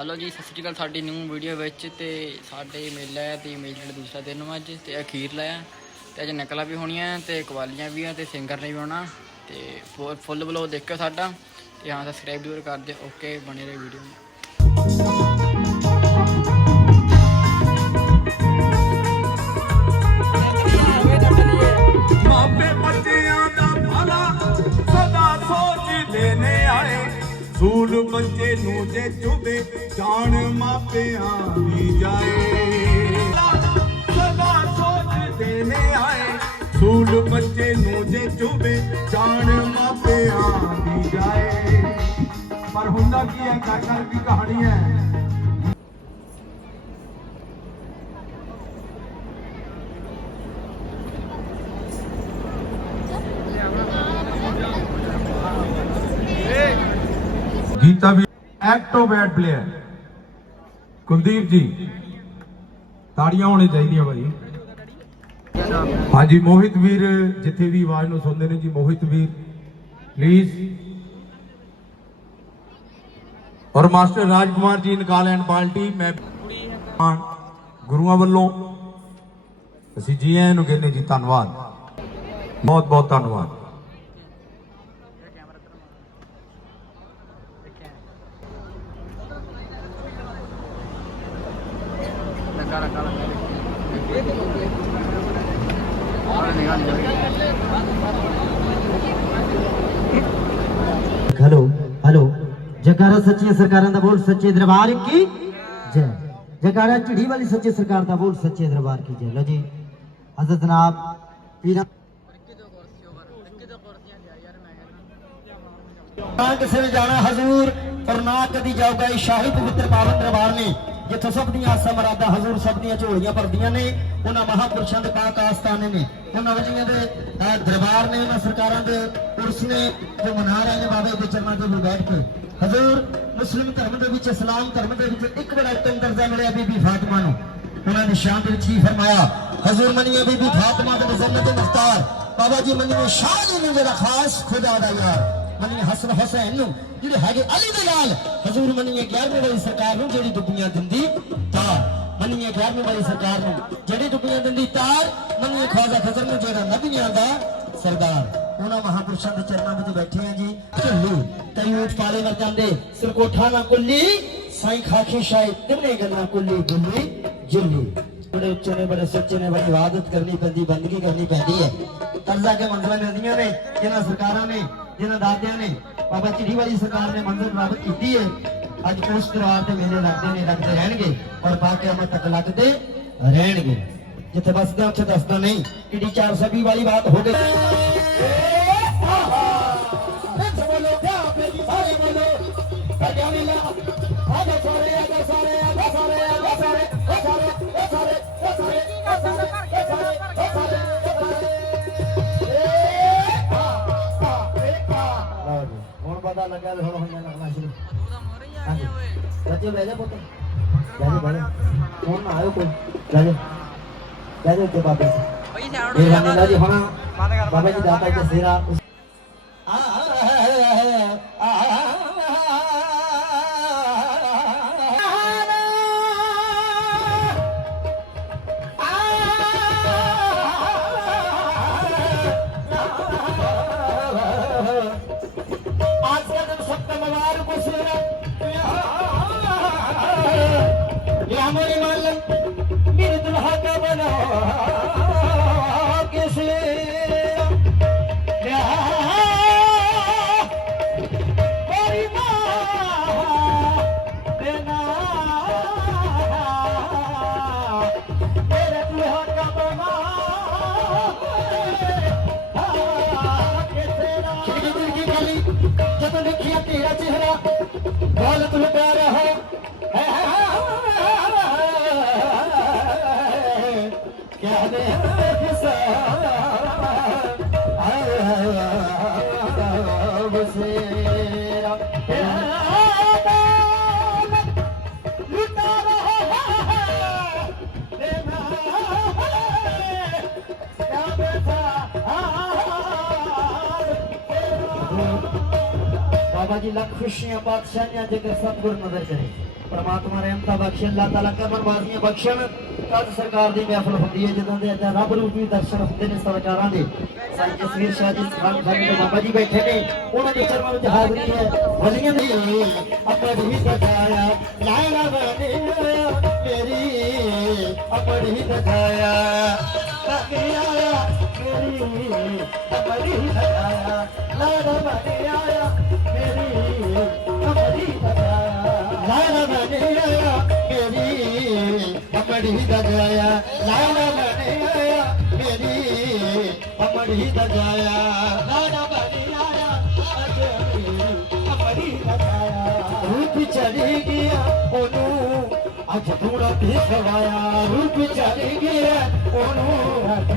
Hello ਜੀ, ਸਤਿ ਸ਼੍ਰੀ ਅਕਾਲ ਸਾਡੀ ਨਿਊ ਵੀਡੀਓ ਵਿੱਚ ਤੇ ਸਾਡੇ ਮੇਲਾ ਹੈ ਤੇ ਮੇਲੇ ਦਾ ਦੂਸਰਾ ਦਿਨ ਵਾ ਅੱਜ ਤੇ ਅਖੀਰ ਲਾਇਆ ਤੇ ਅੱਜ ਨਕਲਾਂ ਵੀ ਹੋਣੀਆਂ ਤੇ ਕਵਾਲੀਆਂ ਵੀ ਆ ਤੇ ਸਿੰਗਰ ਨੇ ਵੀ ਆਉਣਾ। ਤੇ ਫੁੱਲ ਬਲੋ ਦੇਖਿਓ ਸਾਡਾ। ਤੇ ਹਾਂ ਸਬਸਕ੍ਰਾਈਬ ਜ਼ਰੂਰ ਕਰ ਦਿਓ। ਓਕੇ ਬਣੇ ਰਹੀ ਵੀਡੀਓ ਸੂਲ ਬੱਚੇ ਨੂੰ ਜੇ ਚੁਬੇ ਜਾਣ ਮਾਪਿਆਂ ਦੀ ਜਾਏ। ਸਦਾ ਸੋਚਦੇ ਨੇ ਆਏ, ਸੂਲ ਬੱਚੇ ਨੂੰ ਜੇ ਚੁਬੇ ਜਾਣ ਮਾਪਿਆਂ ਦੀ ਜਾਏ। ਪਰ ਹੁੰਦਾ ਕੀ ਹੈ? ਕਾਕਰ ਦੀ ਕਹਾਣੀ ਹੈ ਗੀਤਾ ਵੀ acrobat player Kuldeep ji, ਤਾੜੀਆਂ ਹੋਣੀ ਚਾਹੀਦੀਆਂ ਭਾਈ ਹਾਂਜੀ, ਮੋਹਿਤ ਵੀਰ ਜਿੱਥੇ ਵੀ ਆਵਾਜ਼ ਨੂੰ ਸੁਣਦੇ ਨੇ ਜੀ, ਮੋਹਿਤ ਵੀਰ ਪਲੀਜ਼ ਔਰ ਮਾਸਟਰ ਰਾਜਕੁਮਾਰ ਜੀ, ਨਿਕਾਲ ਐਂਡ ਬਾਲਟੀ ਮੈਂ ਗੁਰੂਆਂ ਵੱਲੋਂ। ਅਸੀਂ ਜੀ ਆਇਆਂ ਨੂੰ ਕਹਿੰਦੇ ਜੀ, ਧੰਨਵਾਦ। ਬਹੁਤ ਬਹੁਤ ਧੰਨਵਾਦ। Hello hello. जयकारा सच्ची सरकार का बोल सच्चे दरबार की? जय। जयकारा चिड़ी वाली सच्ची सरकार का बोल सच्चे दरबार की जय। लो जी। हज़रत नाब पीरा किसी ने जाना हजूर और ना कभी जाओगा शाही पवित्र पावन दरबार में। ਜਿੱਥੇ ਸਭ ਦੀਆਂ ਆਸਾਂ ਮਰਾਦਾ ਹਜ਼ੂਰ ਸਭ ਦੀਆਂ ਝੋਲੀਆਂ ਭਰਦੀਆਂ ਨੇ, ਉਹਨਾਂ ਮਹਾਪੁਰਸ਼ਾਂ ਦੇ ਪਾਕ ਆਸਤਾਨੇ ਨੇ। ਉਹਨਾਂ ਵਜੀਆਂ ਦੇ ਦਰਬਾਰ ਨੇ, ਉਹਨਾਂ ਸਰਕਾਰਾਂ ਦੇ ਉਰਸ ਨੇ, ਜੋ ਮਨਾ ਰਹੇ ਨੇ, ਬਾਬੇ ਦੇ ਚਰਨਾਂ ਤੇ ਬੈਠ ਕੇ। ਹਜ਼ੂਰ ਮੁਸਲਿਮ ਧਰਮ ਦੇ ਵਿੱਚ, ਇਸਲਾਮ ਧਰਮ ਦੇ ਵਿੱਚ ਇੱਕ ਬੜਾ ਉੱਤਮ ਦਰਜਾ ਮਿਲਿਆ ਬੀਬੀ ਫਾਤਿਮਾ ਨੂੰ। ਉਹਨਾਂ ਨੇ ਸ਼ਾਨ ਦੇ ਵਿੱਚ ਹੀ ਫਰਮਾਇਆ, ਹਜ਼ੂਰ ਮੰਨੀਏ ਬੀਬੀ ਫਾਤਿਮਾ ਦੇ ਜੰਨਤ ਮੁਖਤਾਰ। ਬਾਬਾ ਜੀ ਮੰਨੀਏ ਸ਼ਾਹ ਜੀ ਨੂੰ, ਜਿਹੜਾ ਖਾਸ ਖੁਦਾ ਦਾ ਯਾਰ। ਮੰਨੀਏ ਹਸਨ ਹੁਸੈਨ ਨੂੰ, ਜਿਹੜੇ ਹੈਗੇ ਅਲੀ ਦੇ ਨਾਲ। ਹਜ਼ੂਰ ਮੰਨੀਏ 11ਵੀਂ ਵਾਲੀ ਸਰਕਾਰ ਨੂੰ ਜਿਹੜੀ ਦੁੱਗੀਆਂ ਦਿੰਦੀ ਤਾਰ। ਮੰਨੀਏ 11ਵੀਂ ਵਾਲੀ ਸਰਕਾਰ ਨੂੰ ਜਿਹੜੀ ਦੁੱਗੀਆਂ ਦਿੰਦੀ ਤਾਰ, ਮੰਨੀਏ ਖਵਾਜਾ ਖਜ਼ਰ ਨੂੰ ਜਿਹੜਾ ਨਬੀਆਂ ਦਾ ਸਰਦਾਰ। ਉਹਨਾਂ ਮਹਾਪੁਰਸ਼ਾਂ ਦੇ ਚਰਨਾਂ ਵਿੱਚ ਬੈਠੇ ਆ ਜੀ। ਝੁੱਲੂ, ਕਈ ਪਾਲੇ ਮਰ ਜਾਂਦੇ ਸਰਕੋਠਾ ਨਾ ਕੁੱਲੀ, ਸਾਈ ਖਾਖੀ ਸ਼ਾਇ ਤਿੰਨੇ ਗੱਲਾਂ ਕੁੱਲੀ ਗੁੱਲੀ, ਜੁੱਲੀ। ਬੜੇ ਉੱਚੇ ਨੇ, ਬੜੇ ਸੱਚੇ ਨੇ, ਬੜੀ ਇਬਾਦਤ ਕਰਨੀ ਪੈਂਦੀ, ਬੰਦਗੀ ਕਰਨੀ ਪੈਂਦੀ ਹੈ। ਕਰਜ਼ਾ ਕੇ ਮੰਜ਼ਲਾਂ ਮਿਲਦੀਆਂ ਨੇ? ਇਹਨਾਂ ਸਰਕਾਰਾਂ ਨੇ ਜਿਹਨਾਂ ਦਾਦਿਆਂ ਨੇ ਬਾਬਾ ਚਿੜੀ ਵਾਲੀ ਸਰਕਾਰ ਨੇ ਮੰਜ਼ਲ ਪ੍ਰਾਪਤ ਕੀਤੀ ਹੈ, ਅੱਜ ਉਸ ਦਰਬਾਰ ਤੇ ਮੇਲੇ ਲੱਗਦੇ ਨੇ, ਲੱਗਦੇ ਰਹਿਣਗੇ ਔਰ ਬਾਕੀ ਤੱਕ ਲੱਗਦੇ ਰਹਿਣਗੇ। ਜਿੱਥੇ ਬਸਦੇ ਉੱਥੇ ਦੱਸਦਾ ਨਹੀਂ, ਕਿਹੜੀ 420 ਵਾਲੀ ਬਾਤ ਹੋ ਗਈ। ਲਓ ਪਤਾ ਲੱਗਾ ਵੀ ਹੁਣ ਹੋਈਆਂ ਲੱਗਣਾ ਸ਼ੁਰੂ। ਹਾਂਜੀ। ਬੱਚੇ ਬਹਿ ਜਾ ਪੁੱਤ। ਬਹਿ ਜਾ ਬਹਿ ਜਾ। ਹੁਣ ਨਾ ਆਇਓ ਕੋਈ। ਬਹਿ ਜਾ। ਬਹਿ ਜਾ ਉੱਤੇ ਬਾਬੇ। ਇਹ ਜਾਨੇ ਲਾ ਜੀ ਹੁਣ ਬਾਬਾ ਜੀ ਦਾਤਾ ਜੀ ਸੇਰਾ ਬਾਬਾ ਜੀ ਲੱਖ ਖੁਸ਼ੀਆਂ ਬਾਦਸ਼ਾਹੀਆਂ ਜੇਕਰ ਸਤਿਗੁਰ ਨਜ਼ਰ ਕਰੇ ਪਰਮਾਤਮਾ ਰਹਿਮਤਾਂ ਬਖਸ਼ੇ ਅੱਲਾਹ ਤਾਲਾ ਕਬਰ ਵਾਸੀਆਂ ਬਖਸ਼ਣ ਕੱਦ ਸਰਕਾਰ ਦੀ ਮਹਿਫਲ ਹੁੰਦੀ ਹੈ ਜਦੋਂ ਦੇ ਇੱਥੇ ਰੱਬ ਰੂਪੀ ਦਰਸ਼ਨ ਹੁੰਦੇ ਨੇ ਸਰਕਾਰਾਂ ਦੇ ਸਾਈਂ ਜਸਵੀਰ ਸ਼ਾਹ ਜੀ ਖਾਨ ਖਾਨ ਦੇ ਬਾਬਾ ਜੀ ਬੈਠੇ ਨੇ ਉਹਨਾਂ ਦੇ ਚਰਨਾਂ ਵਿੱਚ ਹਾਜ਼ਰੀ ਹੈ ਵਲੀਆਂ ਦੀ ਆਪਣੀ ਸਜਾਇਆ ਲਾਇਲਾ ਬਣੇ ਮੇਰੀ ਆਪਣੀ ਸਜਾਇਆ ਤਕਿਆ ਮੇਰੀ ਆਪਣੀ ਸਜਾਇਆ ਲਾਇਲਾ ਬਣੇ ਆਇਆ ਮੇਰੀ ਆਪਣੀ ਸਜਾਇਆ ਲਾਇਲਾ ਬਣੇ ਆਇਆ ਮੇਰੀ ਆਪਣੀ ਸਜਾਇਆ ਲਾਇਲਾ ਬਣੇ ਆਇਆ ਆਪਣੀ ਸਜਾਇਆ ਰੂਪ ਚਲੀ ਗਿਆ, ਉਹਨੂੰ ਅੱਜ ਦੂਰਾ ਤੇ ਸਵਾਇਆ। ਰੂਪ ਚਲੀ ਗਿਆ, ਉਹਨੂੰ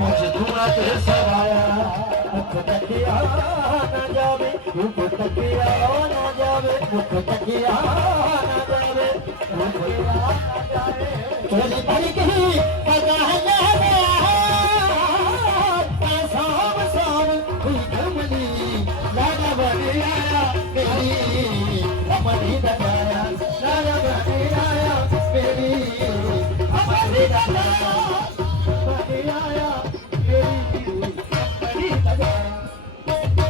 ਅੱਜ ਦੂਰਾ ਤੇ ਸਵਾਇਆ। ਅੱਖ ਤੱਕਿਆ ਨਾ ਜਾਵੇ, ਰੂਪ ਤੱਕਿਆ ਨਾ ਜਾਵੇ ਮੁਖ ਤੱਕਿਆ ਨਾ ਜਾਵੇ ਰੂਪ ਤੱਕਿਆ ਨਾ ਜਾਵੇ।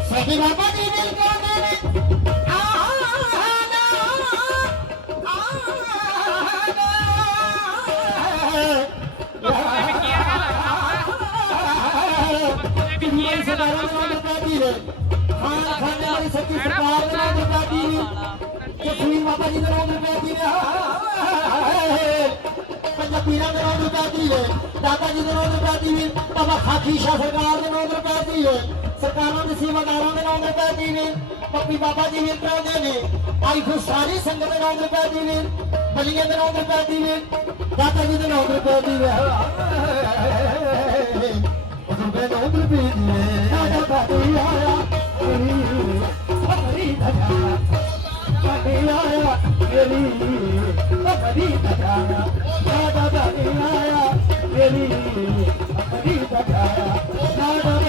सभी बाबा जी मिलकर ਸਰਕਾਰ ਦੇ ਨਾਲ ਬਰਬਾਦੀ ਜਸਵੀਰ ਬਾਬਾ ਜੀ ਦੇ ਨਾਲ ਬਰਬਾਦੀ ਹੈ ਪੰਜਾਬੀਆਂ ਦੇ ਨਾਲ ਬਰਬਾਦੀ ਹੈ ਦਾਦਾ ਜੀ ਦੇ ਨਾਲ ਬਰਬਾਦੀ ਹੈ ਬਾਬਾ ਖਾਕੀ ਸ਼ਾਹ ਸਰਕਾਰ ਦੇ ਨਾਲ ਬਰਬਾਦੀ ਹੈ ਸਰਕਾਰਾਂ ਦੇ ਸੇਵਾਦਾਰਾਂ ਦੇ ਨਾਲ ਬਰਬਾਦੀ ਨੇ ਪੱਪੀ ਬਾਬਾ ਜੀ ਵੀ ਕਰਾਉਂਦੇ ਨੇ ਆਈ ਖੁਦ ਸੰਗਤ ਦੇ ਨਾਲ ਬਰਬਾਦੀ ਨੇ ਬਲੀਆਂ ਦੇ ਨਾਲ ਬਰਬਾਦੀ ਨੇ ਦਾਦਾ ਜੀ ਦੇ ਨਾਲ ਬਰਬਾਦੀ ਨੇ ਉਹਦੇ ਬਰਬਾਦੀ ਨੇ ਦਾਦਾ ਬਾਦੀ ਆਇਆ ਆਇਆ दादा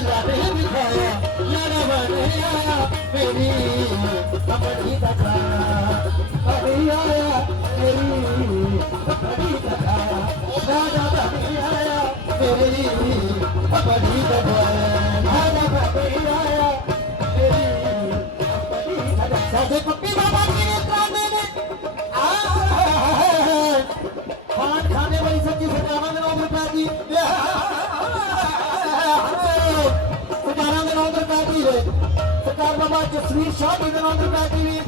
ਅੱਲਾ ਦਿਖਾਇਆ ਯਾਰਾ ਬਣਿਆ ਮੇਰੀ ਅਬੜੀ ਦਾ ਅਬੜੀ ਆਇਆ ਮੇਰੀ ਅਬੜੀ ਦਾ ਦਾਦਾ ਬਣੀ ਆਇਆ ਮੇਰੀ ਅਬੜੀ ਦਾ ਦਾਦਾ ਬਣੀ ਆਇਆ ਮੇਰੀ ਅਬੜੀ ਦਾ ਸਾਡੇ ਪੱਪੀ ਬਾਬਾ ਜੀ। ਨੇ ਤਰਾਉਂਦੇ ਨੇ ਆ ਖਾਨ ਖਾਨੇ ਵਾਲੀ ਸੱਚੀ ਸਰਕਾਰਾਂ ਦੇ ਨਾਲ ਬਰਬਾਦੀ ਸਰਕਾਰਾਂ ਦੇ ਨਾਲ ਬਰਬਾਦੀ ਹੈ ਸਰਕਾਰ ਬਾਬਾ ਜਸਵੀਰ ਸ਼ਾਹ ਜੀ ਦੇ ਨਾਲ ਬਰਬਾਦੀ ਹੈ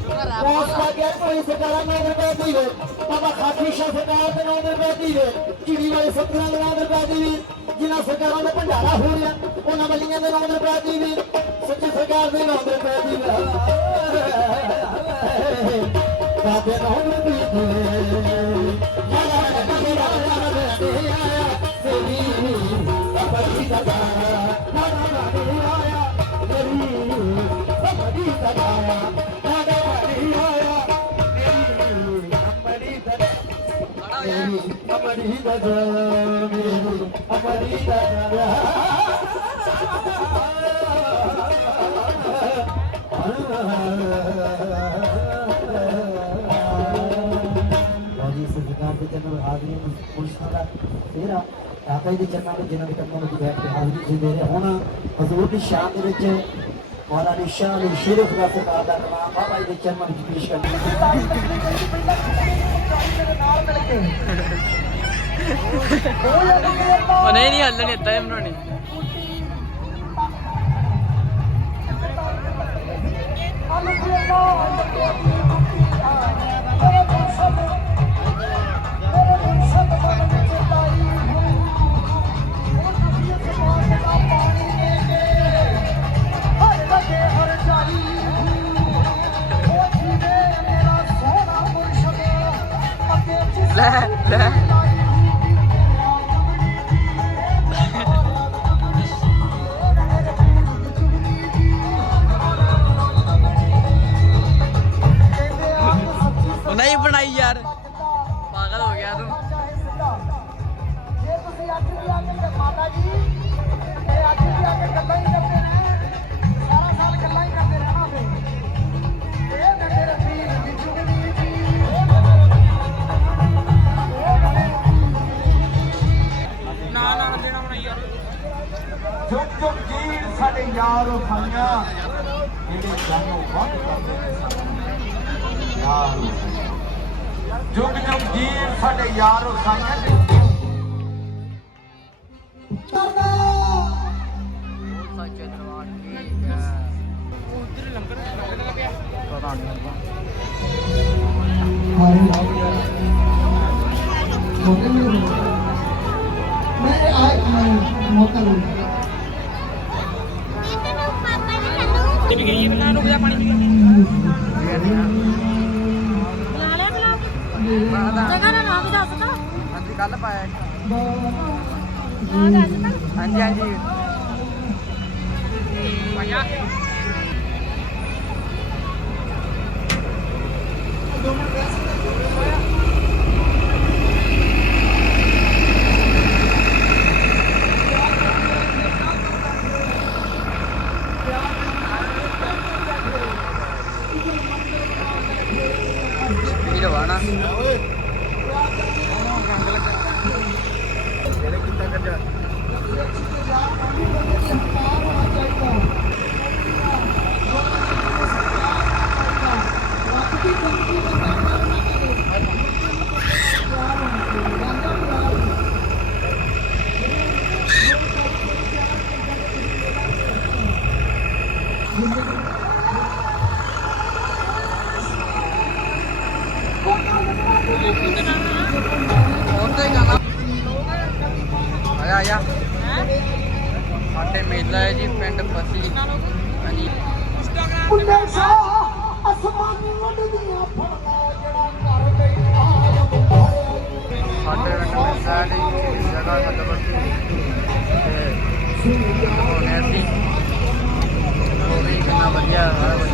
ਉਸ ਦਾ ਕੋਈ ਸਰਕਾਰਾਂ ਨਾਲ ਬਰਬਾਦੀ ਹੈ ਬਾਬਾ ਖਾਕੀ ਸ਼ਾਹ ਸਰਕਾਰ ਦੇ ਨਾਲ ਬਰਬਾਦੀ ਹੈ ਚਿੜੀ ਵਾਲੇ ਸਰਕਾਰਾਂ ਦੇ ਨਾਲ ਬਰਬਾਦੀ ਹੈ ਜਿਨ੍ਹਾਂ ਸਰਕਾਰਾਂ ਦਾ ਭੰਡਾਰਾ ਹੋ ਰਿਹਾ ਉਹਨਾਂ ਵਾਲੀਆਂ ਦੇ ਨਾਲ ਬਰਬਾਦੀ ਹੈ ਸੱਚੀ ਸਰਕਾਰ ਦੇ ਨਾਲ ਬਰਬਾਦੀ ਹੈ ਕਾਦੇ ਰੋਣ ਦੀ ਦੇ ਮਾਲਾ ਕਦੀ ਰਾਜਾ ਦੇ ਆਇਆ ਤੇਰੀ ਬੜੀ ਸਦਾ ਮਾਲਾ ਦੇ ਆਇਆ ਤੇਰੀ ਬੜੀ ਸਦਾ ਮਾਲਾ ਬੜੀ ਆਇਆ ਤੇਰੀ ਬੜੀ ਸਦਾ ਮੇਰੀ ਅਮਰੀ ਦਦਾ ਮੇਰੀ ਅਮਰੀ ਦਦਾ ਜੀ ਸਰਕਾਰ ਦੇ ਜਨਮ ਹਾਜ਼ਰੀ ਨੂੰ ਪੁਲਿਸਾਂ ਦਾ ਤੇਰਾ ਆਕਾ ਜੀ ਦੇ ਚਰਨਾਂ ਵਿੱਚ ਜਿਨ੍ਹਾਂ ਦੇ ਕੰਨਾਂ ਵਿੱਚ ਬੈਠ ਕੇ ਹਾਜ਼ਰੀ ਜੀ ਦੇ ਰਹੇ ਹੁਣ ਹਜ਼ੂਰ ਦੀ ਸ਼ਾਨ ਦੇ ਵਿੱਚ ਮੌਲਾ ਦੀ ਸ਼ਾਨ ਸ਼ੇਰ ਖੁਦਾ ਸਰਕਾਰ ਦਾ ਕਲਾਮ ਬਾਬਾ ਜੀ ਦੇ ਚਰਨਾਂ ਵਿੱਚ ਪੇਸ਼ ਕਰਦੇ ਉਹ ਨਹੀਂ ਨਹੀਂ ਹੱਲਣ ਇੱਦਾਂ ਹੀ ਬਣਾਉਣੀ ਲੈ ਲੈ ਉਹ ਨਹੀਂ ਬਣਾਈ ਯਾਰ ਪਾਗਲ ਹੋ ਗਿਆ ਤੂੰ ਜੇ ਤੁਸੀਂ ਅੱਜ ਵੀ ਆ ਕੇ ਤੇ ਮਾਤਾ ਜੀ ਯਾਰ ਖਾਈਆਂ ਜਿਹੜੇ ਜਾਨੋਂ ਵੱਧ ਕਰਦੇ ਨੇ ਸਾਡੇ ਯਾਰ ਜੁਗ ਜੁਗ ਜੀੜ ਸਾਡੇ ਯਾਰ ਖਾਈਆਂ ਸੱਚੇ ਦਰਬਾਰ ਕੀ ਹੈ ਉਧਰ ਲੰਗਰ ਲੱਗਿਆ ਪਤਾ ਨਹੀਂ ਲੱਗਾ ਮੈਂ ਆਇਆ ਮੌਕਾ ਲਊਂ ਜਗ੍ਹਾ ਦਾ ਨਾਮ ਦੱਸ ਤਾ। ਹਾਂਜੀ ਕੱਲ ਪਾਇਆ। ਨਾਮ ਦੱਸ ਤਾ। ਹਾਂਜੀ ਹਾਂਜੀ। ਵੀਰ ਤੇ ਉਹਨੇ ਅਸੀਂ ਉਹ ਵੀ ਕਿੰਨਾ ਵਧੀਆ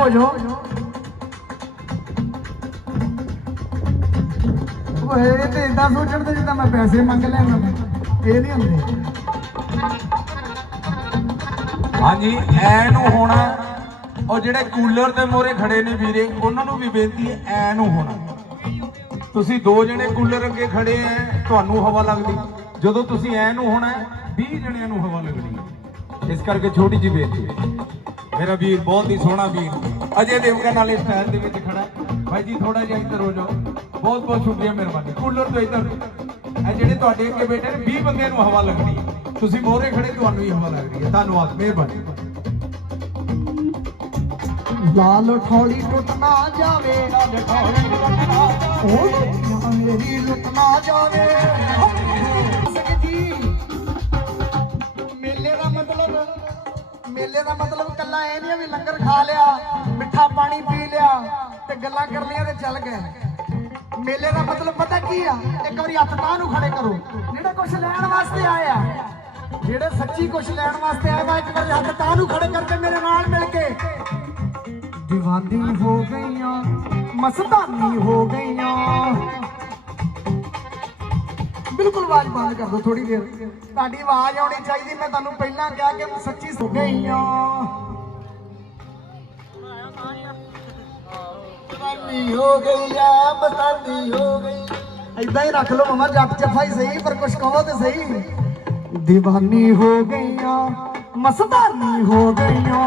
ਹੋ ਜਾਓ। ਓਏ ਇਹ ਤੇ ਇਦਾਂ ਸੋਚਣ ਤੇ ਜਿੱਦਾਂ ਮੈਂ ਪੈਸੇ ਮੰਗ ਲੈਣਾ ਇਹ ਨਹੀਂ ਹੁੰਦੇ। ਹਾਂਜੀ, ਐ ਨੂੰ ਹੋਣਾ, ਉਹ ਜਿਹੜੇ ਕੂਲਰ ਦੇ ਮੋਰੇ ਖੜੇ ਨੇ ਵੀਰੇ, ਉਹਨਾਂ ਨੂੰ ਵੀ ਬੇਨਤੀ ਹੈ, ਐ ਨੂੰ ਹੋਣਾ। ਤੁਸੀਂ ਦੋ ਜਣੇ ਕੂਲਰ ਅੱਗੇ ਖੜੇ ਐ, ਤੁਹਾਨੂੰ ਹਵਾ ਲੱਗਦੀ। ਜਦੋਂ ਤੁਸੀਂ ਐ ਨੂੰ ਹੋਣਾ 20 ਜਣਿਆਂ ਨੂੰ ਹਵਾ ਲੱਗਣੀ। ਇਸ ਕਰਕੇ ਛੋਟੀ ਜਿਹੀ ਬੇਨਤੀ ਹੈ। ਮੇਰਾ ਵੀਰ ਬਹੁਤ ਹੀ ਸੋਹਣਾ ਵੀਰ। ਅਜੇ ਦੇਵਗਨ ਵਾਲੇ ਸਟਾਈਲ ਦੇ ਵਿੱਚ ਖੜਾ ਭਾਈ ਜੀ ਥੋੜਾ ਜਿਹਾ ਇੱਧਰ ਹੋ ਜਾਓ। ਬਹੁਤ ਬਹੁਤ ਸ਼ੁਕਰੀਆ ਮਿਹਰਬਾਨੀ। ਕੂਲਰ ਤੋਂ ਇੱਧਰ। ਇਹ ਜਿਹੜੇ ਤੁਹਾਡੇ ਅੱਗੇ ਬੈਠੇ ਨੇ 20 ਬੰਦਿਆਂ ਨੂੰ ਹਵਾ ਲੱਗਣੀ ਹੈ। ਤੁਸੀਂ ਮੋਹਰੇ ਖੜੇ, ਤੁਹਾਨੂੰ ਹੀ ਹਵਾ ਲੱਗਦੀ ਹੈ। ਧੰਨਵਾਦ, ਮਿਹਰਬਾਨੀ। ਲਾਲ ਠੌੜੀ ਟੁੱਟ ਜਾਵੇ, ਲਾਲ ਠੌੜੀ ਟੁੱਟ ਉਹ ਮੇਰੀ ਲੁੱਟ ਜਾਵੇ। ਮੇਲੇ ਦਾ ਮਤਲਬ ਕੱਲਾ ਇਹ ਨਹੀਂ ਵੀ ਲੰਗਰ ਖਾ ਲਿਆ, ਮਿੱਠਾ ਪਾਣੀ ਪੀ ਲਿਆ ਤੇ ਗੱਲਾਂ ਕਰ ਲਈਆਂ ਤੇ ਚੱਲ ਗਏ। ਮੇਲੇ ਦਾ ਮਤਲਬ ਪਤਾ ਕੀ ਆ? ਇੱਕ ਵਾਰੀ ਹੱਥ ਤਾਂ ਨੂੰ ਖੜੇ ਕਰੋ। ਜਿਹੜਾ ਕੁਝ ਲੈਣ ਵਾਸਤੇ ਆਇਆ ਜਿਹੜੇ ਸੱਚੀ ਕੁਝ ਲੈਣ ਵਾਸਤੇ ਆਇਆ ਇੱਕ ਵਾਰੀ ਹੱਥ ਤਾਂ ਨੂੰ ਖੜੇ ਕਰਕੇ ਮੇਰੇ ਨਾਲ ਮਿਲ ਕੇ। دیਵਾਨੀ ਹੋ ਗਈਆਂ, ਮਸਤਾਨੀ ਹੋ ਗਈਆਂ ਬਿਲਕੁਲ ਆਵਾਜ਼ ਬੰਦ ਕਰ ਦਿਓ ਥੋੜੀ ਦੇਰ। ਤੁਹਾਡੀ ਆਵਾਜ਼ ਆਉਣੀ ਚਾਹੀਦੀ, ਮੈਂ ਤੁਹਾਨੂੰ ਪਹਿਲਾਂ ਕਿਹਾ ਕਿ ਸੱਚੀ ਹੋ। ਗਈਆਂ ਮਸਤਾਨੀ ਹੋ ਗਈਆਂ ਮਸਤਾਨੀ ਹੋ ਗਈ। ਐਦਾਂ ਹੀ ਰੱਖ ਲਓ ਮਮਾ, ਜੱਟ ਜੱਫਾ ਹੀ ਸਹੀ, ਪਰ ਕੁਛ ਕਹੋ ਤੇ ਸਹੀ। دیਵਾਨੀ ਹੋ ਗਈਆਂ, ਮਸਤਾਨੀ ਹੋ ਗਈਆਂ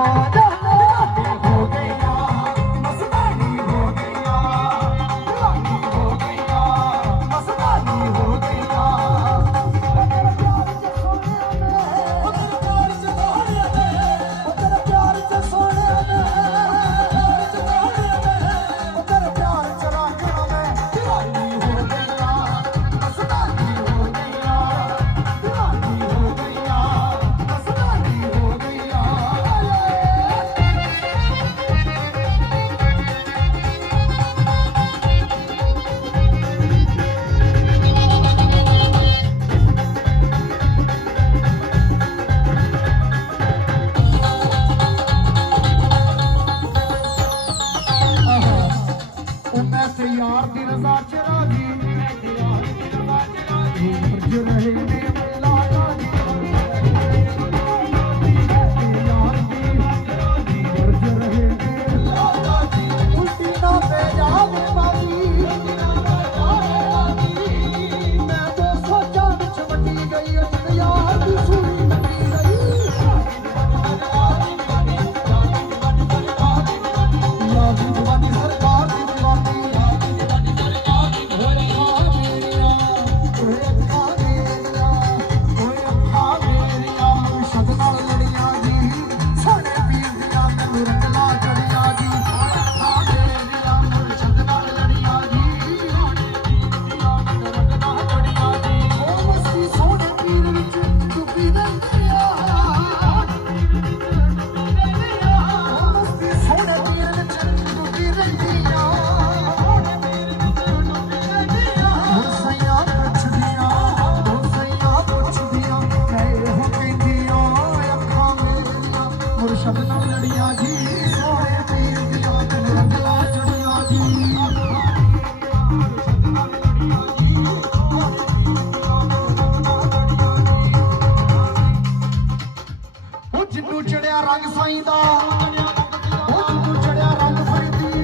ਜਿੱਦੂ ਚੜਿਆ ਰੰਗ ਸਾਈ ਦਾ। ਉਹ ਜਿੱਦੂ ਚੜਿਆ ਰੰਗ ਫਰੀਦੀ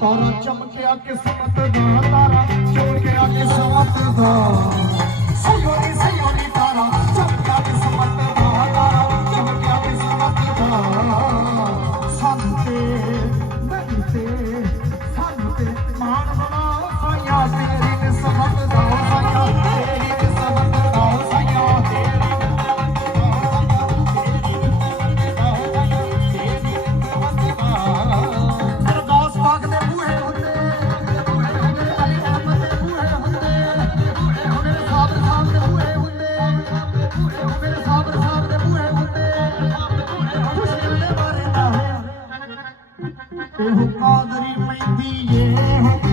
ਤਾਰਾ ਚਮਕਿਆ ਕਿਸਮਤ ਦਾ, ਤਾਰਾ ਚੋਰ ਗਿਆ ਕਿਸਮਤ ਦਾ। ਸਹੀ ਹੋਈ ਸਹੀ ਇਹ ਹੁਕਾ ਦਰੀ ਪੈਂਦੀ ਏ।